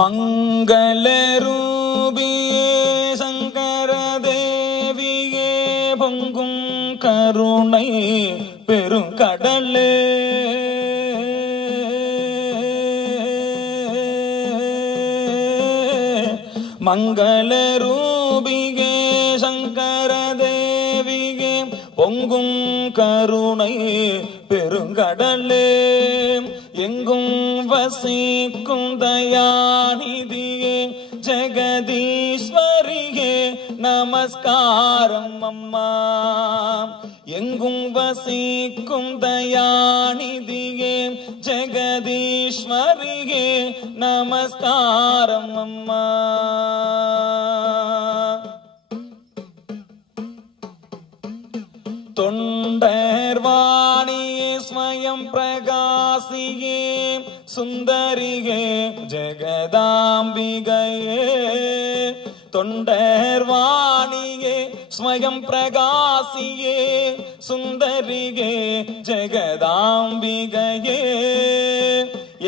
மங்களரூபியே சங்கர தேவியே பொங்கும் கருணை பெருங்கடலே மங்களரூபியே சங்கர தேவியே பொங்கும் கருணை பெருங்கடலே எங்கும் வசிக்கும் தயாநிதியே ஜெகதீஸ்வரியே நமஸ்காரம் அம்மா. எங்கும் வசிக்கும் தயாநிதியே ஜெகதீஸ்வரியே நமஸ்காரம் அம்மா. தொண்டர்வாணியே ஸ்வயம் பிரகாசியே சுந்தரியே ஜெகதாம்பிகையே. தொண்டர்வாணியே ஸ்வயம் பிரகாசியே சுந்தரியே ஜெகதாம்பிகையே.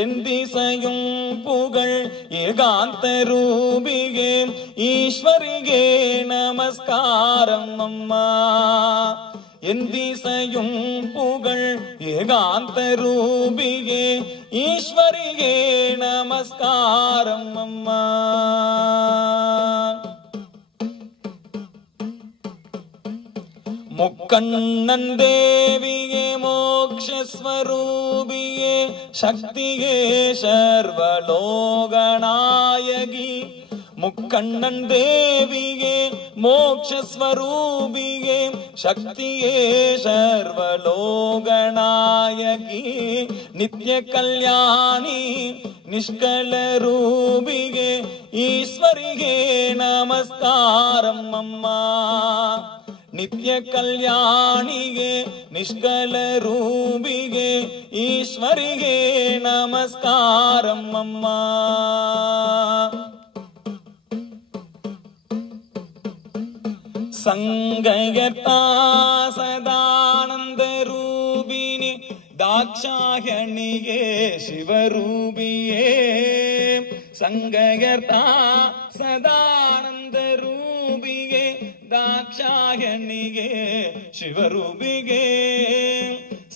என் திசையும் புகழ் ஏகாந்த ரூபியே ஈஸ்வரியே நமஸ்காரம் அம்மா. என் திசையும் புகழ் ஏகாந்த ரூபியே ஈஸ்வரியே நமஸ்காரம் அம்மா. முக்கண்ணன் தேவியே மோக்ஷஸ்வரூபியே சக்தியே சர்வலோகநாயகி. முக்கண்ணன் தேவியே மோக்ஷஸ்வரூபியே சக்தியே சர்வலோகநாயகி. நித்ய கல்யாணி நிஷ்கல ரூபியே ஈஸ்வரியே நமஸ்காரம் அம்மா. நித்ய கல்யாணியே நிஷ்கல ரூபியே ஈஸ்வரியே நமஸ்காரம் அம்மா. சங்கயர்த்தா சதானந்த ரூபிணி தாக்ஷாயணியே சிவரூபியே. சங்கயர்த்தா சதானந்த ரூபியே தாக்ஷாயணியே சிவரூபியே.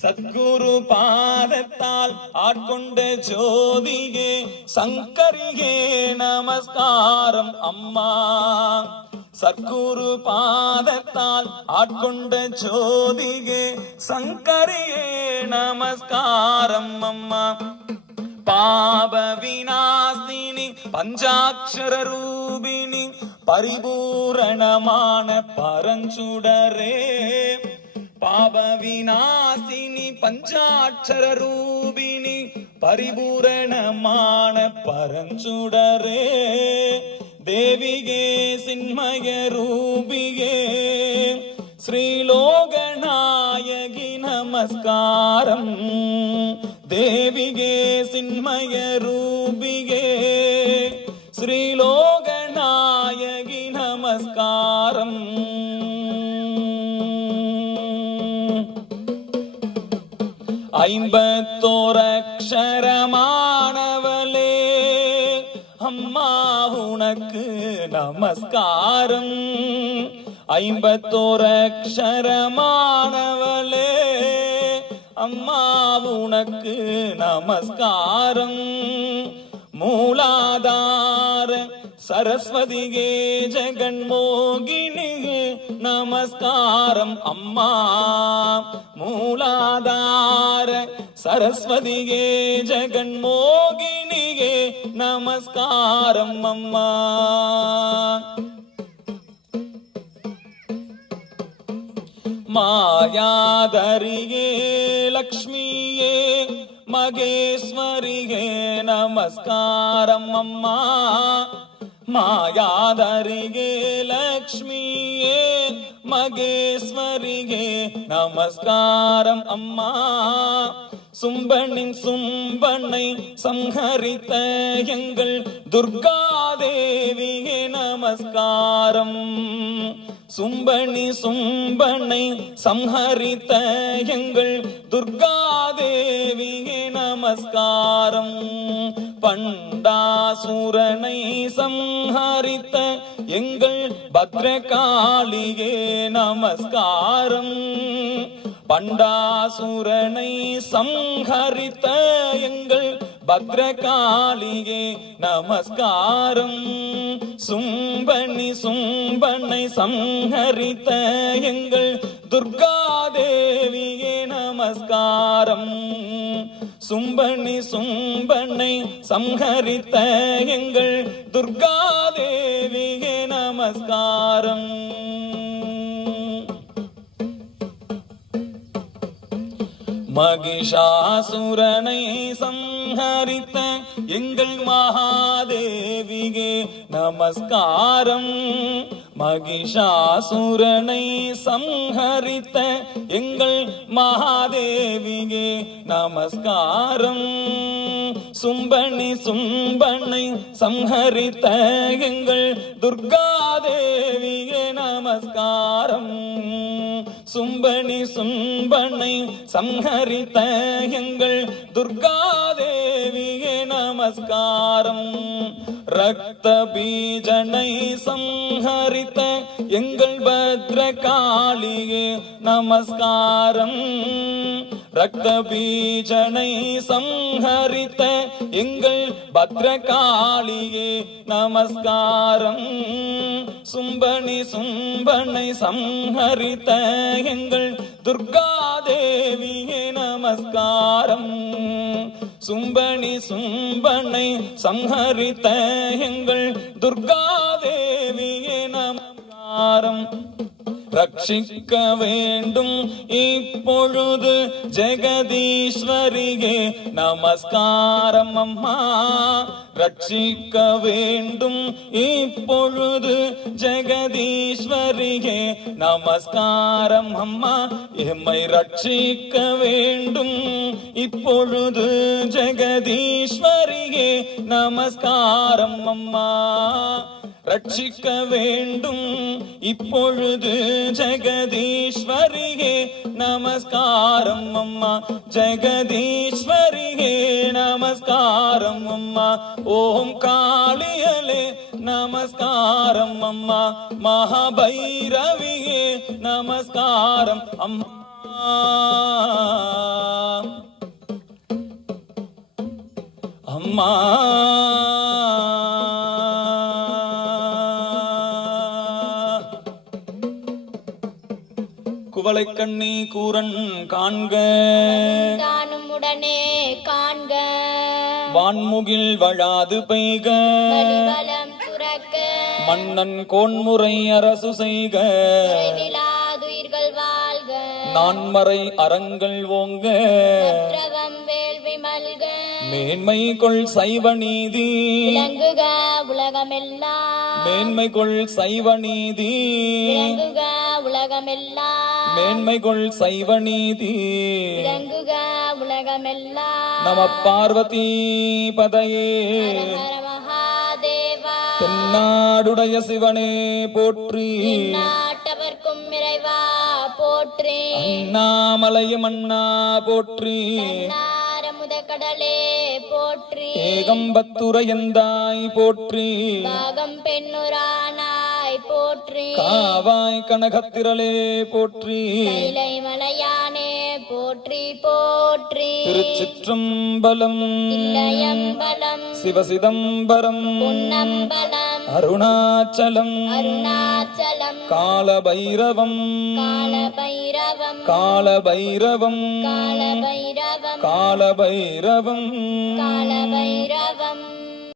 சத்குரு பாதத்தால் ஆட்கொண்ட ஜோதியே சங்கரியே நமஸ்காரம் அம்மா. சத்குரு பாதத்தால் ஆட்கொண்ட ஜோதியே சங்கரியே நமஸ்காரம் அம்மா. பாப விநாசினி பஞ்சாட்சர ரூபிணி பரிபூரணமான பரஞ்சுடரே. பாப விநாசினி பஞ்சாட்சர ரூபிணி பரிபூரணமான பரஞ்சுடரே. தேவிகே சின்மய ரூபியே ஸ்ரீலோகநாயகி நமஸ்காரம். தேவிகே சின்மய ரூபியே ஸ்ரீலோகநாயகி நமஸ்காரம். ஐம்பத்தோரக்ஷரமானவளே அம்மா உனக்கு நமஸ்காரம். ஐம்பத்தோரக்ஷரமானவளே அம்மா உனக்கு நமஸ்காரம். மூலாதார சரஸ்வதியே ஜெகன்மோகினியே நமஸ்காரம் அம்மா. மூலாதார சரஸ்வதியே ஜெகன்மோகினியே நமஸ்காரம் அம்மா. மாயாதரியே லக்ஷ்மியே மகேஸ்வரியே நமஸ்காரம் அம்மா. மாயாதரியே லக்ஷ்மியே மகேஸ்வரியே நமஸ்காரம் அம்மா. சும்பனின் சும்பனை சம்ஹரித்த எங்கள் துர்காதேவியே நமஸ்காரம். சும்பனி சும்பனை சம்ஹரித்த எங்கள் துர்காதேவியே நமஸ்காரம். பண்டாசுரனை சம்ஹரித்த எங்கள் பத்ரகாளியே நமஸ்காரம். பண்டாசுரனை சம்ஹரித்த எங்கள் பத்ரகாளியே நமஸ்காரம். சும்பனி சும்பனை சம்ஹரித்த எங்கள் துர்காதேவியே நமஸ்காரம். சும்பனி சும்பனை சம்ஹரித்த எங்கள் துர்காதேவியே நமஸ்காரம். மகிஷாசுரனை சம்ஹரித்த எங்கள் மகாதேவியே நமஸ்காரம். மகிஷாசுரனை சம்ஹரித்த எங்கள் மகாதேவியே நமஸ்காரம். சும்பனி சும்பனை சம்ஹரித்த எங்கள் துர்காதேவியே நமஸ்காரம். சும்பனி சும்பனை சம்ஹரித்த எங்கள் துர்காதேவியே நமஸ்காரம். ரக்த பீஜனை சம்ஹரித்த எங்கள் பத்ரகாளியே நமஸ்காரம். ரக்த பீஜனை சம்ஹரித்த எங்கள் பத்ரகாளியே நமஸ்காரம். சும்பனி சும்பனை சம்ஹரித்த எங்கள் துர்காதேவியே நமஸ்காரம். சும்பனி சும்பனை சம்ஹரித்த எங்கள் துர்காதேவியே நமஸ்காரம். ரட்சிக்க வேண்டும் இப்பொழுது ஜெகதீஸ்வரியே நமஸ்காரம் அம்மா. ரட்சிக்க வேண்டும் இப்பொழுது ஜெகதீஸ்வரியே நமஸ்காரம் அம்மா. எம்மை ரட்சிக்க வேண்டும் இப்பொழுது ஜெகதீஸ்வரியே நமஸ்காரம் அம்மா. ரட்சிக்க வேண்டும் இப்பொழுது ஜெகதீஸ்வரியே நமஸ்காரம் அம்மா. ஜெகதீஸ்வரியே நமஸ்காரம் அம்மா. ஓம் காளியலே நமஸ்காரம் அம்மா. மகாபைரவியே நமஸ்காரம் அம்மா. அம்மா குவளை கண்ணி கூரன் காண்க தானும் உடனே காண்க. வான்முகில் வழாது பெய்க வலிவலம் சுரக்க. மன்னன் கோன்முறை அரசு செய்க. விழாதுயிர்கள் வாழ்க. நான்மறை அறங்கள் ஓங்க. சற்றவம் வேள்வி மல்க. மேன்மை கொள் சைவ நீதி விளங்குக உலகமெல்லாம். மேன்மை கொள் சைவ நீதி விளங்குக உலகமெல்லாம். மேன்மை கொள் சைவ நீதி விளங்குக உலகமெல்லாம். நம பார்வதி பதையே. ஹர மகாதேவா. தென்னாடுடைய சிவனே போற்றி. நாட்டவர்க்கும் இறைவா போற்றி. அண்ணாமலையும் அண்ணா போற்றி. கடலே போற்றி. ஏகம்பத்துரையந்தாய் போற்றி. பாகம் பெண்ணுரானாய் போற்றி. காவாய் கனகத்திரளே போற்றி. கைலை மலையானே போற்றி போற்றி. திருச்சிற்றம்பலம் தில்லையம்பலம் சிவசிதம்பரம் பொன்னம்பலம் அருணாச்சலம் அருணாச்சலம் காலபைரவம் காலபைரவம் காலபைரவம் காலபைரவம் காலபைரவம் காலபைரவம்